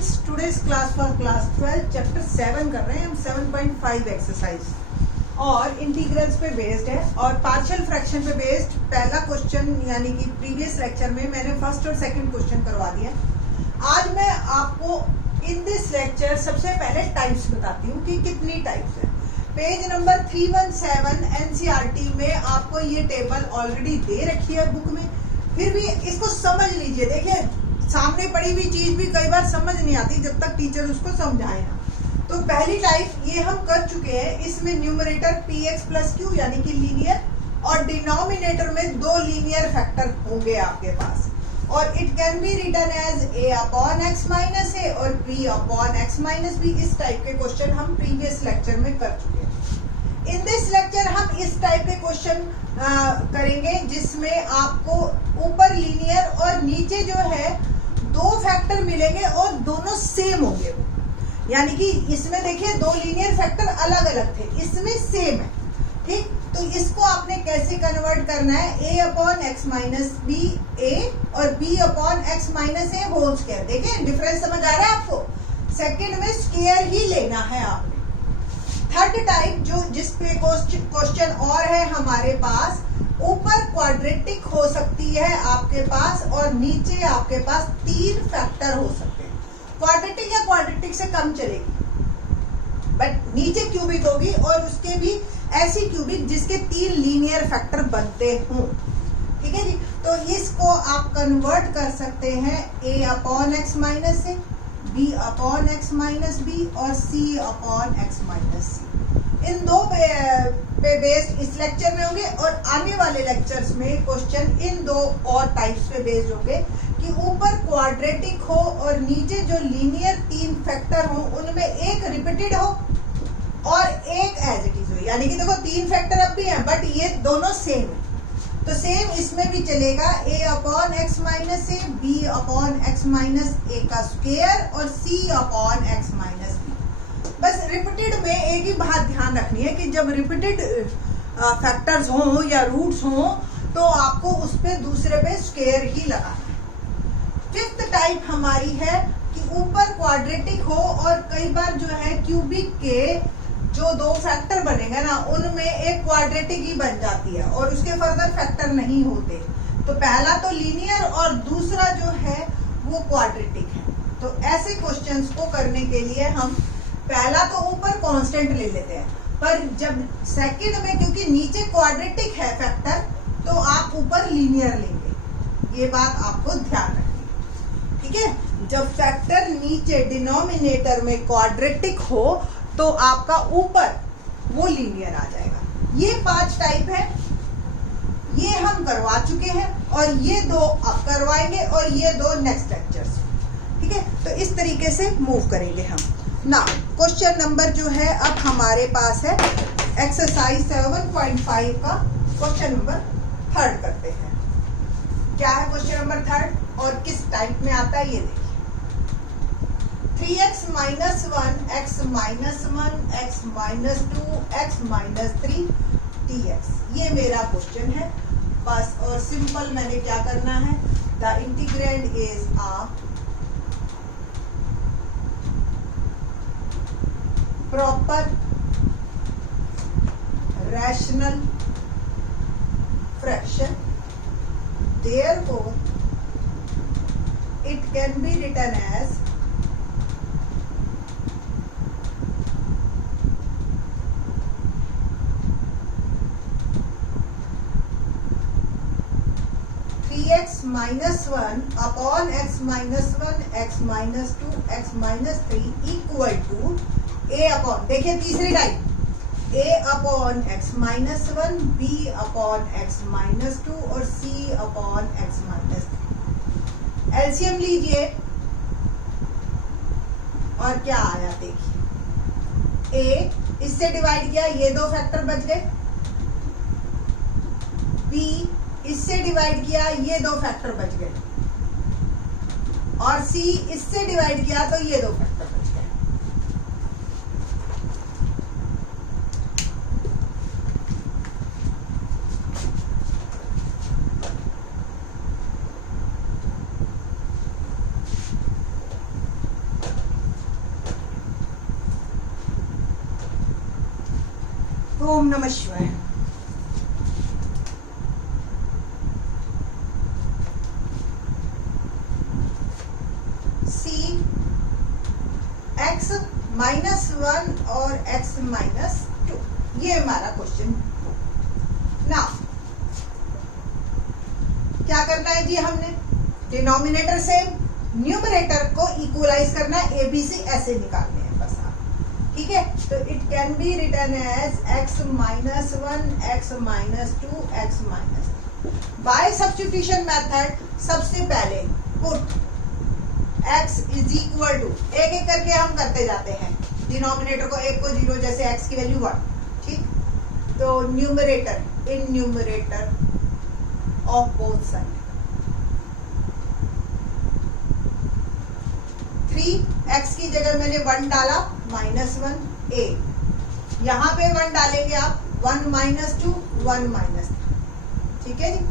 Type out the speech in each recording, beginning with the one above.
Students, today's class for class 12 chapter 7 कर रहे हैं हम, 7.5 एक्सरसाइज और इंटीग्रल्स पे बेस्ड है और पार्शियल फ्रैक्शन पे बेस्ड पहला क्वेश्चन, यानी कि प्रीवियस लेक्चर में मैंने फर्स्ट और सेकंड क्वेश्चन करवा दिया। आज मैं आपको इन दिस लेक्चर सबसे पहले टाइप्स बताती हूँ कि कितनी टाइप्स है। पेज नंबर 317 एनसीईआरटी में आपको ये टेबल ऑलरेडी दे रखी है बुक में, फिर भी इसको समझ लीजिए। देखिए, सामने पड़ी हुई चीज भी कई बार समझ नहीं आती जब तक टीचर उसको समझाए ना। तो पहली टाइप ये हम कर चुके हैं, इसमें न्यूमरेटर px प्लस क्यू यानी कि लीनियर और डिनोमिनेटर में दो लीनियर फैक्टर होंगे आपके पास, और it can be written as a upon x minus a और b upon x minus b। इस टाइप के क्वेश्चन हम प्रीवियस लेक्चर में कर चुके हैं। इन दिस लेक्चर हम इस टाइप के क्वेश्चन करेंगे जिसमें आपको ऊपर लीनियर और नीचे जो है दो फैक्टर मिलेंगे और दोनों सेम होंगे। यानी कि इसमें देखिए दो लीनियर फैक्टर अलग अलग थे, इसमें सेम है। ठीक, तो इसको आपने कैसे कन्वर्ट करना है, a upon x minus B A और b upon x minus A whole square. देखिए डिफरेंस समझ आ रहा है आपको। सेकंड में स्क्वायर ही लेना है आपने। थर्ड टाइप जो जिसपे क्वेश्चन और है हमारे पास, ऊपर क्वाड्रेटिक हो सकती है आपके पास और नीचे आपके पास तीन फैक्टर हो सकते हैं। क्वाड्रेटिक या क्वाड्रेटिक से कम चलेगी, बट नीचे क्यूबिक होगी और उसके भी ऐसी क्यूबिक जिसके तीन लीनियर फैक्टर बनते हों। ठीक है जी, तो इसको आप कन्वर्ट कर सकते हैं a upon x minus A, b upon x minus b और c upon x minus c. इन दो पे बेस्ड इस लेक्चर में होंगे और आने वाले लेक्चर्स में क्वेश्चन इन दो और टाइप्स पे बेस्ड होंगे कि ऊपर क्वाड्रेटिक हो और नीचे जो लीनियर तीन फैक्टर हो उनमें एक रिपीटेड हो और एक एज इट इज हो। यानी कि देखो तीन फैक्टर अब भी हैं बट ये दोनों सेम है, तो सेम इसमें भी चलेगा a upon x minus A, b upon x minus A का स्क्वायर और c upon x minus B. बस रिपीटेड में एक ही बात ध्यान रखनी है कि जब रिपीटेड फैक्टर्स हों या रूट्स हों तो आपको उस पे दूसरे पे स्क्वायर ही लगाना है। फिफ्थ टाइप हमारी है कि ऊपर क्वाड्रेटिक हो और कई बार जो है क्यूबिक के जो दो फैक्टर बनेंगे ना उनमें एक क्वाड्रेटिक ही बन जाती है और उसके फर्दर फैक्टर नहीं होते। तो पहला तो लीनियर और दूसरा जो है वो क्वाड्रेटिक है। तो ऐसे क्वेश्चंस को करने के लिए हम पहला तो ऊपर कांस्टेंट ले लेते हैं, पर जब सेकंड में क्योंकि नीचे क्वाड्रेटिक है फैक्टर तो आप ऊपर लीनियर लेंगे। ये बात आपको ध्यान रखनी है। ठीक है, जब फैक्टर नीचे डिनोमिनेटर में क्वाड्रेटिक हो तो आपका ऊपर वो लीनियर आ जाएगा। ये 5 टाइप है, ये हम करवा चुके हैं और ये दो अब करवाएंगे और ये दो नेक्स्ट लेक्चर्स। ठीक है, तो इस तरीके से मूव करेंगे हम ना। क्वेश्चन नंबर जो है अब हमारे पास है एक्सरसाइज 7.5 का क्वेश्चन नंबर 3 करते हैं। क्या है क्वेश्चन नंबर 3 और किस टाइप में आता है ये देखिए। 3x minus 1 x minus 1 x minus 2 x minus 3 dx, ये मेरा क्वेश्चन है बस। और सिंपल मैंने क्या करना है, the integrand is a proper rational fraction, therefore it can be written as x minus 1 upon x minus 1 x minus 2 x minus 3 equal to a upon, देखिए तीसरी type, a upon x minus 1 b upon x minus 2 और c upon x minus 3। LCM लीजिए और क्या आया देखिए, a इससे divide किया ये दो फैक्टर बच गए, b इससे डिवाइड किया ये दो फैक्टर बच गए और c इससे डिवाइड किया तो ये दो फैक्टर बच गए। ओम नमः शिवाय। सी x -1 और x -2, ये हमारा क्वेश्चन। ना क्या करना है जी, हमने डिनोमिनेटर से न्यूमरेटर को इक्वलाइज करना है, एबीसी ऐसे निकालने हैं बस आप, ठीक है। तो it can be written as x -1 x -2 x -3 by substitution method. सबसे पहले put x is equal to, एक एक करके हम करते जाते हैं, डिनोमिनेटर को 1 को 0, जैसे x की वैल्यू 1, ठीक। तो numerator, in numerator of both side 3x की जगह मैंने 1 डाला, -1 a, यहाँ पे 1 डालेंगे आप, 1 -2 1 -3, ठीक है जी।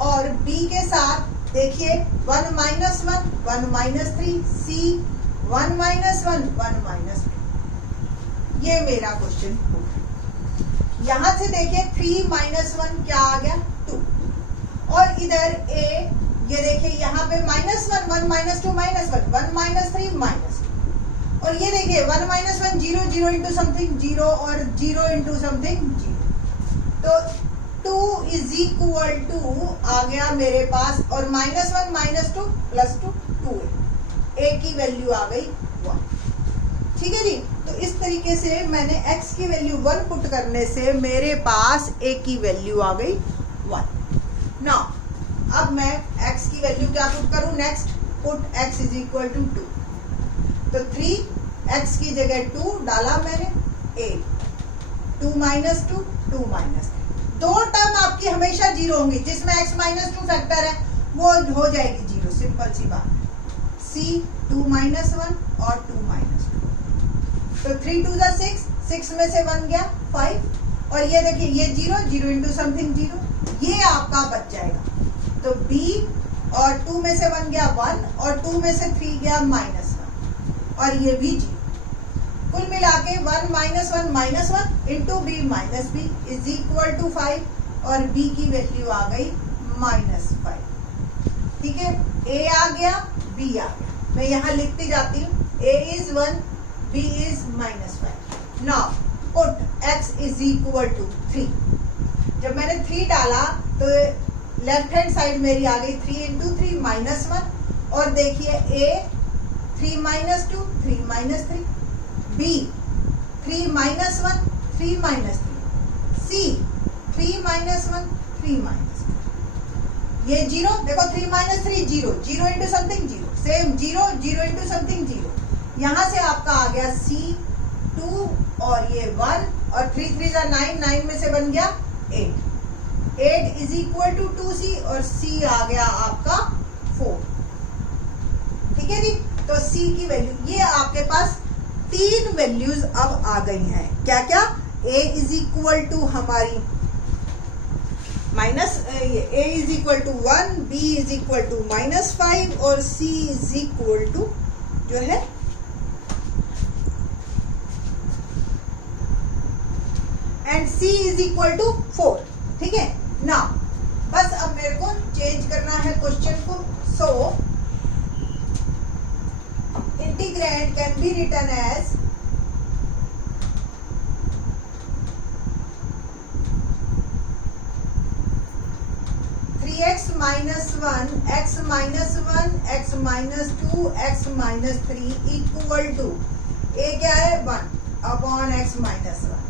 और b के साथ देखिए 1 -1 1 -3, c 1 -1 1 -2, ये मेरा क्वेश्चन हो गया। यहां से देखिए 3 -1 क्या आ गया, 2, और इधर a, ये देखिए यहाँ पे -1 1 -2 -1 1 -3 -2, और ये देखिए 1 -1 0 0 इंटू समथिंग 0 और 0 इंटू समथिंग 0। तो 2 इज इक्वल टू आ गया मेरे पास, और -1 -2 +2 2 है, a की वैल्यू आ गई 1, ठीक है जी। तो इस तरीके से मैंने x की वैल्यू 1 पुट करने से मेरे पास a की वैल्यू आ गई 1। नाउ अब मैं x की वैल्यू क्या पुट करूं, next put x is equal to 2, तो 3x की जगह 2 डाला मैंने, 8 2 -2 2 -3, दो टर्म आपकी हमेशा 0 होंगी, जिसमें x -2 फैक्टर है वो हो जाएगी 0, सिंपल सी बात है। c 2 -1 और 2 -2, तो 3 2 6, 6 में से 1 गया 5, और ये देखिए ये 0 0 इंटू समथिंग 0, ये आपका बच जाएगा। तो b, और 2 में से 1 गया 1, और 2 में से 3 गया -1, और ये भी 0, कुल मिला के 1 -1 -1 into b -b is equal to 5, और b की वैल्यू आ गई -5, ठीक है। a आ गया, b आ गया, मैं यहाँ लिखती जाती हूँ, a is 1 b is -5। Now put x is equal to 3, जब मैंने 3 डाला तो लेफ्ट हैंड साइड मेरी आ गई 3 इंटू 3 -1, और देखिए a 3 -2 3 -3, b 3 -1 3 -3, c 3 -1 3 -2, ये 0, देखो 3 -3 0 0 into something 0, same 0 0 into something 0, यहाँ से आपका आ गया c 2, और ये 1, और 3 3 9 9 में से बन गया 8 8 इज इक्वल टू 2c, और c आ गया आपका 4, ठीक है जी। तो c की वैल्यू, ये आपके पास 3 वैल्यूज अब आ गई हैं, क्या क्या, a इज इक्वल टू हमारी a is equal to 1, b is equal to -5, और c इज इक्वल टू जो है and c is equal to 4, ठीक है ना। बस अब मेरे को चेंज करना है क्वेश्चन को, so integrand can be written as x -1 x -1 x -2 x -3 equal to a क्या है 1 अपॉन x -1,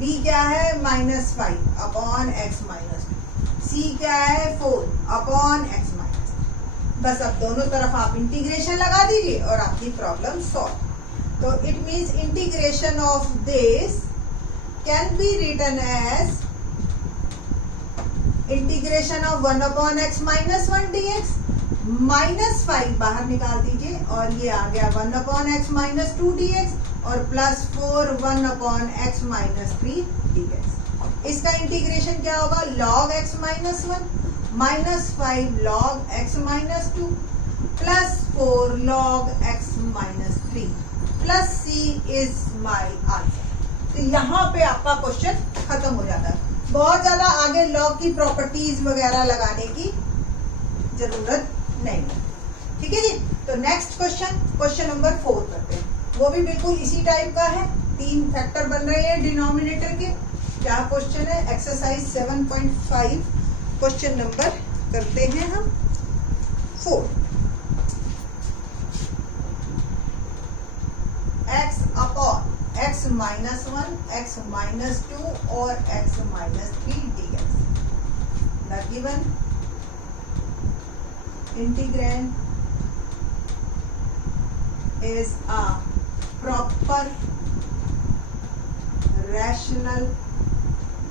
b क्या है -5 अपॉन x -2, c क्या है 4 अपॉन x -3। बस अब दोनों तरफ आप इंटीग्रेशन लगा दीजिए और आपकी प्रॉब्लम सॉल्व। तो it means integration of this can be written as integration of 1 upon x -1 dx, -5 बाहर निकाल दीजिए, और ये आ गया 1 अपॉन x -2 dx, और +4 1 अपॉन x -3 dx। इसका इंटीग्रेशन क्या होगा, log x -1 -5 log x -2 +4 log x -3 plus c is my answer। तो यहाँ पे आपका क्वेश्चन खत्म हो जाता है। बहुत ज्यादा आगे लॉग की प्रॉपर्टीज वगैरह लगाने की जरूरत नहीं है। ठीक है जी। तो नेक्स्ट क्वेश्चन नंबर 4 करते हैं। वो भी बिल्कुल इसी टाइप का है, 3 फैक्टर बन रहे हैं डिनोमिनेटर के। क्या क्वेश्चन है? एक्सरसाइज 7.5 क्वेश्चन नंबर करते हैं हम 4। x upon x minus 1 x minus 2 और x minus 3 dx। The given integrand is a proper rational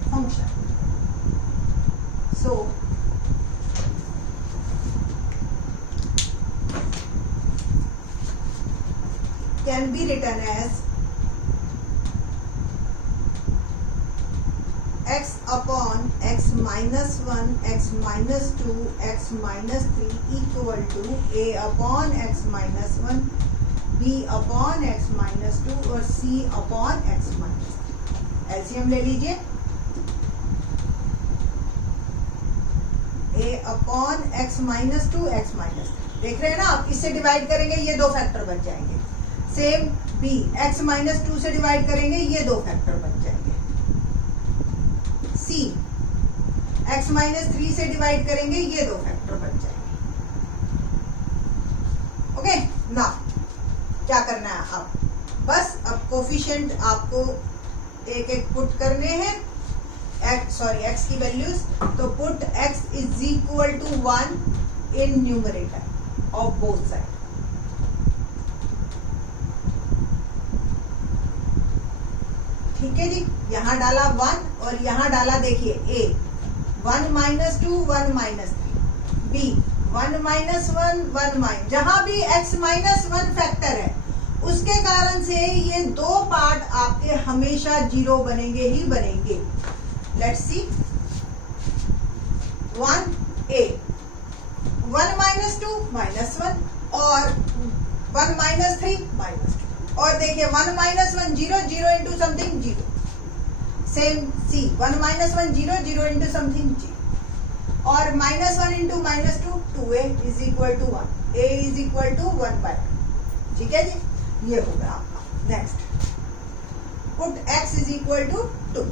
function. So can be written as x upon x minus 1 x minus 2 x minus 3 equal to a upon x minus 1 b upon x minus 2 और c upon x minus 3। LCM ले लीजिए। a upon x minus 2 x minus 3 देख रहे हैं ना आप, इससे divide करेंगे ये 2 फैक्टर बन जाएंगे। सेम b x माइनस 2 से डिवाइड करेंगे ये 2 फैक्टर बन जाएंगे। c x माइनस 3 से डिवाइड करेंगे ये 2 फैक्टर बन जाएंगे। ओके ना क्या करना है आप, बस अब कोफिशिएंट आपको एक एक पुट करने हैं, x की वैल्यूज। तो put x is equal to 1 in numerator of both side. ठीक है जी। यहां डाला 1 और यहां डाला देखिए a 1 minus 2 1 minus 3 b 1 minus 1 1 minus, जहां भी x माइनस 1 फैक्टर है उसके कारण से ये 2 पार्ट आपके हमेशा 0 बनेंगे ही बनेंगे। Let's see 1 a 1 minus 2 minus 1 और 1 माइनस 3 माइनस 2। और देखिए 1 minus 1 0 0 into something 0। Same c 1 minus 1 0 0 into something 0 और minus 1 into minus 2 2a is equal to 1 a is equal to 1 by 2। ठीक है जी, ये होगा आपका। Next put x is equal to 2।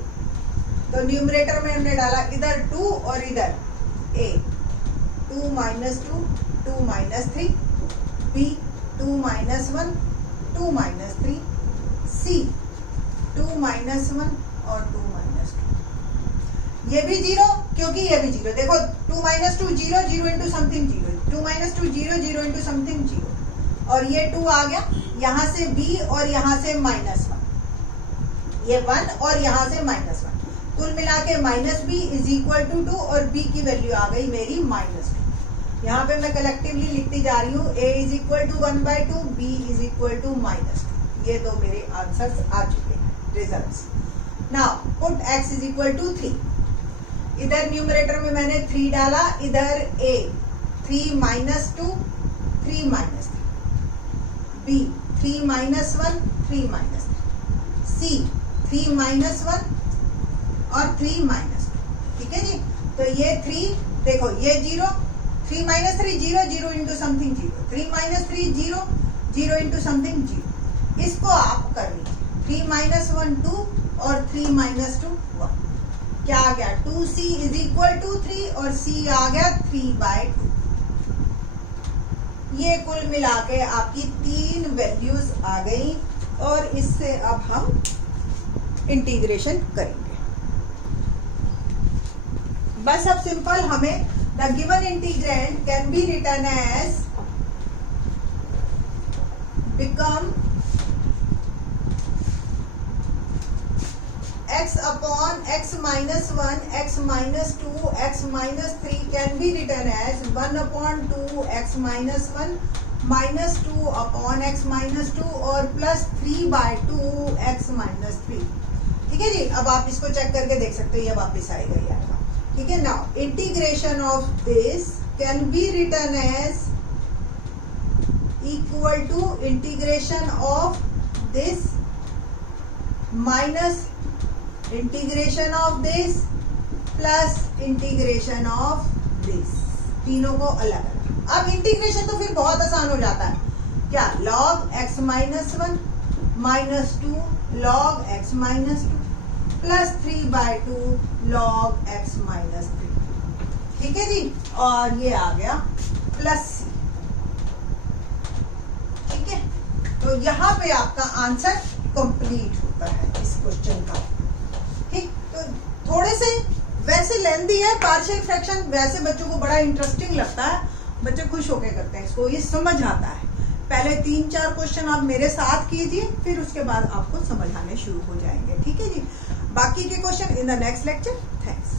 तो न्यूमरेटर में हमने डाला इधर 2 और इधर a 2 minus 2 2 minus 3 b 2 minus 1 2 minus 3 c 2 minus 1 और 2 माइनस 2। ये भी 0 क्योंकि ये भी 0। देखो 2 minus 2 0 0 into something 0 2 minus 2 0 0 into something 0 और ये 2 आ गया। यहां से b और यहां से माइनस 1, ये 1 और यहां से माइनस 1, कुल मिला के minus b is equal to 2 और b की वैल्यू आ गई मेरी माइनस 2। यहाँ पे मैं कलेक्टिवली लिखती जा रही हूँ a is equal to 1 by 2 b is equal to minus 2। ये 2 मेरे आंसर्स आ चुके हैं, results. Now put x is equal to 3। इधर न्यूमरेटर में मैंने 3 डाला, इधर a 3 minus 2 3 minus 3 b 3 minus 1 3 minus 3 c 3 minus 1 और 3 माइनस 2। ठीक है जी। तो ये 3 देखो ये 0 3 minus 3 0 0 into something 0 3 minus 3 0 0 into something 0। इसको आप कर लीजिए 3 माइनस 1 2 और 3 माइनस 2 1। क्या आ गया 2c इज इक्वल टू 3 और c आ गया 3 बाय 2। ये कुल मिला के आपकी 3 वैल्यूज आ गई और इससे अब हम इंटीग्रेशन करेंगे। बस अब सिंपल हमें the given integrand can be written as become x upon x minus 1 x minus 2 x minus 3 can be written as 1 upon 2 x minus 1 minus 2 upon x minus 2 और plus 3 by 2 x minus 3। ठीक है जी। अब आप इसको check करके देख सकते हो, ये वापस आएगा ही आएगा। ठीक है। Now integration of this can be written as equal to integration of this minus integration of this plus integration of this, तीनों को अलग अलग। अब इंटीग्रेशन तो फिर बहुत आसान हो जाता है, क्या log x minus 1 minus 2 log x minus 2 plus 3/2 log x minus 3। ठीक है जी, और ये आ गया प्लस c। ठीक है, तो यहाँ पे आपका आंसर कंप्लीट होता है इस क्वेश्चन का। ठीक, तो थोड़े से वैसे लेंथी है पार्शियल फ्रैक्शन, वैसे बच्चों को बड़ा इंटरेस्टिंग लगता है, बच्चे खुश होकर करते हैं इसको, ये समझ आता है। पहले 3-4 क्वेश्चन आप मेरे साथ कीजिए, फिर उसके बाद आपको समझ आने शुरू हो जाएंगे। ठीक है जी, बाकी के question in the next lecture. Thanks.